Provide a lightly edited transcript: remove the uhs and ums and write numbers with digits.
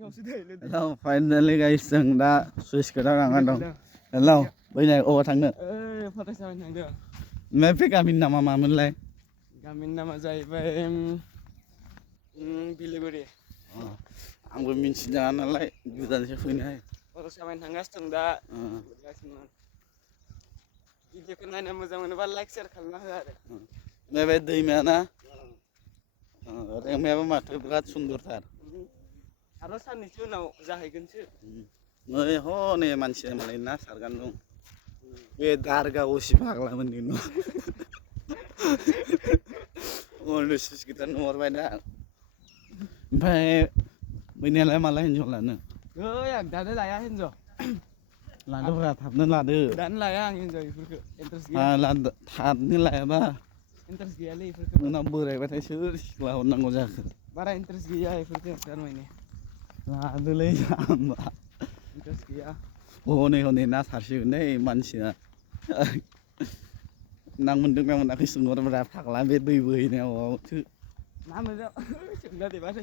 Hello, finally guys, जों दा सुइस गेटआव थांना दं. Hello, बैनाय अबाव थांनो? फरायसालियाव थांदों. ओमफ्राय बे गामिनि नामा मामोनलाय? गामिनि नामा जाहैबाय बिलिगुरि. आंबो मिन्थिया नालाय गोजानसो फैनाय. फरायसालियाव थांगासिनो दं दा. भिडिअखौ नायनो मोजां मोनोबा लाइक शेयार खालामना हो आरो. बे दैमाया ना? दैमायाबो माथो बिराद सुन्दरथार. आरो साननैसो उनाव जाहैगोनसो. नै हनै मानसिया मालाय ना सारगान दं. बे दारगा असि फाग्लामोननि न'. उन्दै सुइस गेटआ नुहरबाय दा. ओमफ्राय बैनियालाय माला हिनजाव लानो? आं दानो लाया हिनजाव. लादोब्रा थाबनो लादो. दानो लाया आं हिनजाव बेफोरखौ इन्टारेस्ट गैया. थाबनो लायाबा इन्टारेस्ट गैयालै बेफोरखौ. उनाव बोरायबाथाय सोर सिख्ला हरनांगौ जाखो? बारा इन्टारेस्ट गैया बेफोरखौ थारमाने. लादोलै जाम्बा. इन्टारेस्ट गैया. हनै हनै ना सारसिगोन नै मानसिया. ना मोनदोंना मोनाखै सोंहरब्रा फाग्ला बे दै बोहैनायाव माबायावसो. ना मोनदों सोंना दे माथो.